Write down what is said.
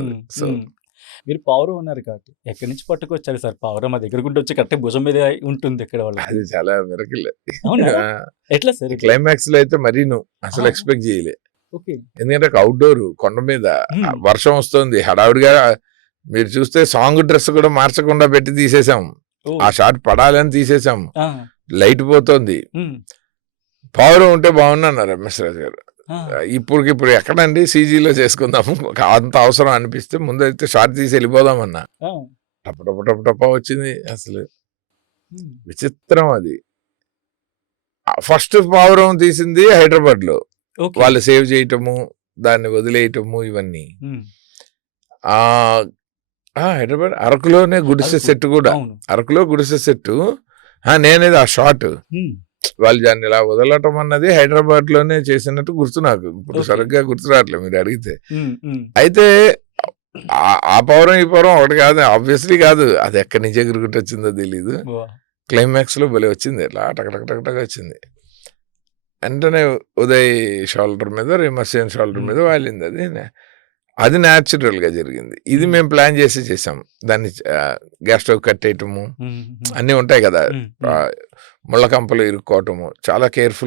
హ్మ్. సో హ్మ్. మీరు పావురం అన్నారు కాబట్టి, ఎక్కడి నుంచి పట్టుకొచ్చారు సార్ పావురం? మా దగ్గరకుంటే వచ్చి కరెక్ట్‌గా భుజం మీద ఉంటుంది ఇక్కడ వాళ్ళకి. అది చాలా మిరకిల్. అవునా? ఆ! ఎట్లా సార్ ఇది? క్లైమాక్స్‌లో అయితే మరీను ఆ! అసలు ఎక్స్‌పెక్ట్ చేయలే. ఓకే. ఎందుకంటే అవుట్‌డోర్ కొండ మీద హ్మ్. వర్షం వస్తుంది. హడావిడిగా మీరు చూస్తే సాంగ్ డ్రెస్ కూడా మార్చకుండా పెట్టి తీసేసాం. ఆ ఓహ్! షాట్ పడాలని తీసేసాం. ఆ! లైట్ పోతోంది. హ్మ్. పావురం ఉంటే బావుండన్నారు ఎంఎస్ రాజు గారు. ఆ! ఇప్పటికిప్పుడు ఎక్కడండి సీజీలో చేసుకుందాము. అంత అవసరం అనిపిస్తే ముందైతే షాట్ తీసి వెళ్ళిపోదామన్నా. ఆ! టప టప టప టప వచ్చింది. అసలు హ్మ్. విచిత్రం అది. ఫస్ట్ పావురం తీసింది హైదరాబాద్‌లో. ఓకే. వాళ్ళు సేవ్ చేయటము, దాన్ని వదిలేయటము ఇవన్నీ. హ్మ్. ఆహ్, హైదరాబాద్ అరకులోనే గుడిసె అరకు. సెట్ కూడా. అవును. అరకులో గుడిసె సెట్టు. నేనేది ఆ షాట్. హ్మ్. వాళ్ళు దాన్ని ఇలా వదలటం అన్నది హైదరాబాద్‌లోనే చేసినట్టు గుర్తు నాకు. ఇప్పుడు ఓకే. సరిగ్గా గుర్తు రావట్లేదు మీరు అడిగితే. హ్మ్. హ్మ్. అయితే ఆ పౌరం, ఈ పౌరం ఒకటి కాదు. ఆబ్వియస్లీ కాదు. అది ఎక్కడి నుంచి ఎగురుకుంటూ వచ్చిందో తెలీదు. వాహ్! క్లైమాక్స్‌లో భలే వచ్చింది. ఇట్లా టక టక టక టక వచ్చింది. వెంటనే ఉదయ్ షోల్డర్ మీద, రేమసేన్ షోల్డర్ హ్మ్. మీద వాలింది అది. అది న్యాచురల్‌గా జరిగింది. ఇది హ్మ్. మేము ప్లాన్ చేసి చేసాం. దాన్ని గ్యాస్ స్టవ్ కట్టేయటము హ్మ్. హ్మ్. అన్నీ ఉంటాయి కదా! హ్మ్. హ్మ్. ముళ్ళ కంపలో ఇరుక్కోవటము చాలా కేర్‌ఫుల్‌గా